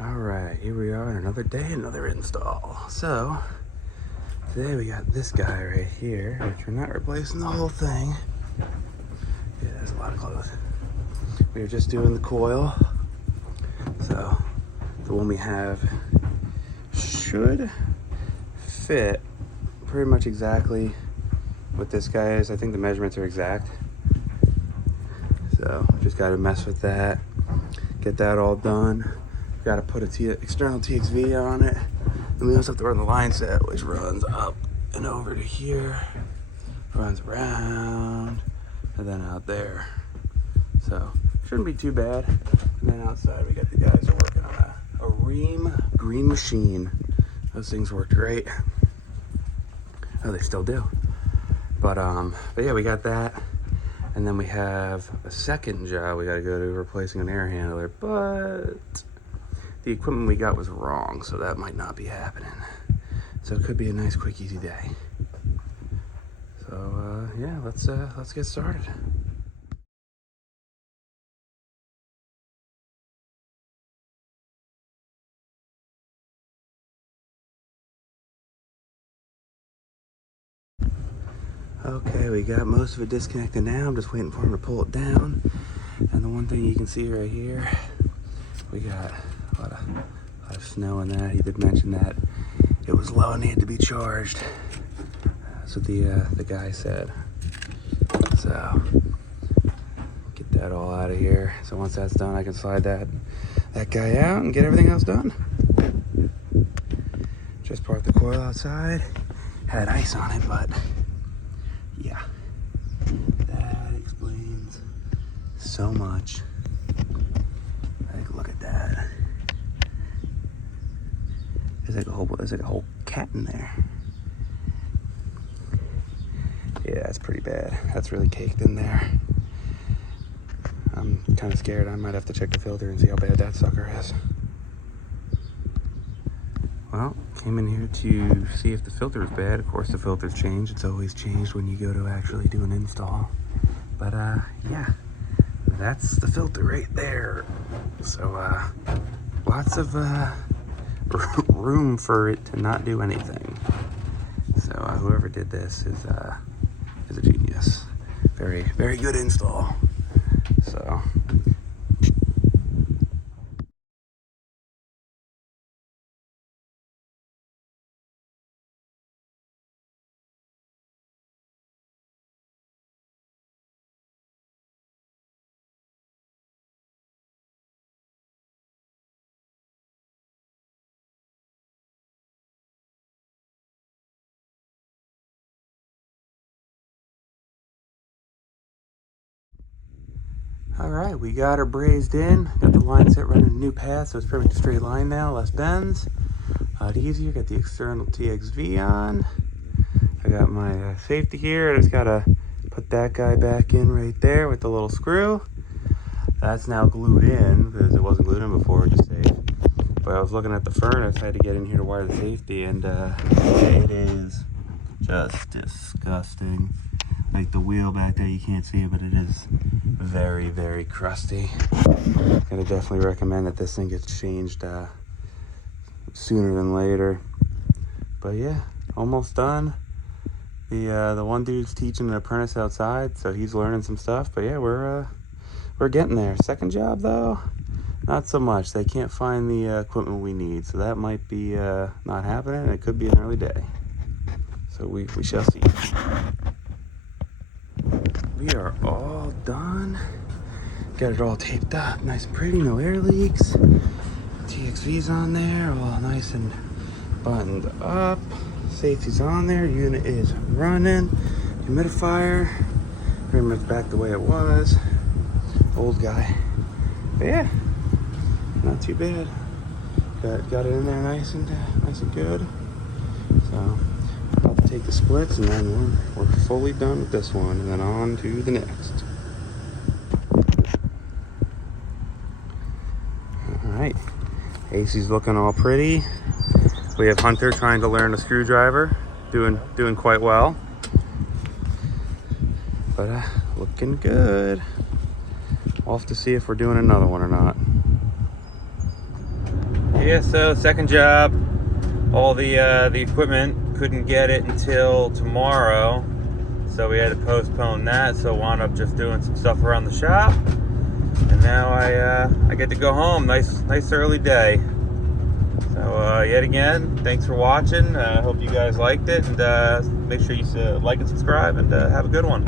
All right, here we are, another day, another install. So today we got this guy right here, which we're not replacing the whole thing. Yeah, there's a lot of clothes. We are just doing the coil. So the one we have should fit pretty much exactly what this guy is. I think the measurements are exact. So just got to mess with that, get that all done. Got to put a external TXV on it. And we also have to run the line set, which runs up and over to here, runs around, and then out there. So shouldn't be too bad. And then outside we got the guys who are working on a Ream green machine. Those things worked great. Oh, they still do. But yeah, we got that. And then we have a second job we got to go to, replacing an air handler, but the equipment we got was wrong, so that might not be happening. So it could be a nice, quick, easy day. So yeah, let's get started. Okay, we got most of it disconnected now. I'm just waiting for him to pull it down. And the one thing you can see right here, we got a lot of snow in that. He did mention that it was low and needed to be charged. That's what the guy said. So get that all out of here. So once that's done, I can slide that guy out and get everything else done. Just parked the coil outside. Had ice on it, but yeah, that explains so much. Like, look at that. There's like a whole cat in there. Yeah, that's pretty bad. That's really caked in there. I'm kind of scared. I might have to check the filter and see how bad that sucker is. Well, came in here to see if the filter is bad. Of course, the filter's changed. It's always changed when you go to actually do an install. But yeah, that's the filter right there. So lots of room for it to not do anything. So whoever did this is a genius. Very, very good install. So all right, we got her brazed in. Got the line set running a new path, so it's pretty much a straight line now, less bends. A lot easier. Got the external TXV on. I got my safety here. I just gotta put that guy back in right there with the little screw. That's now glued in because it wasn't glued in before, just safe. But I was looking at the furnace. I had to get in here to wire the safety, and it is just disgusting. Like the wheel back there, you can't see it, but it is very, very crusty. Gonna definitely recommend that this thing gets changed sooner than later. But yeah, almost done. The one dude's teaching an apprentice outside, so he's learning some stuff. But yeah, we're getting there. Second job though, not so much. They can't find the equipment we need, so that might be not happening. It could be an early day. So we shall see. We are all done. Got it all taped up, nice and pretty, no air leaks. TXV's on there, all nice and buttoned up. Safety's on there, unit is running. Humidifier, pretty much back the way it was. Old guy. But yeah, not too bad. Got it in there nice and good. So about to take the splits, and then we're fully done with this one, and then on to the next. All right, AC's looking all pretty. We have Hunter trying to learn a screwdriver, doing quite well, but looking good. We'll have to see if we're doing another one or not. Yeah, so second job, all the equipment, couldn't get it until tomorrow, so we had to postpone that, so wound up just doing some stuff around the shop, and now I get to go home. Nice early day. So yet again, thanks for watching. Hope you guys liked it, and make sure you like and subscribe, and have a good one.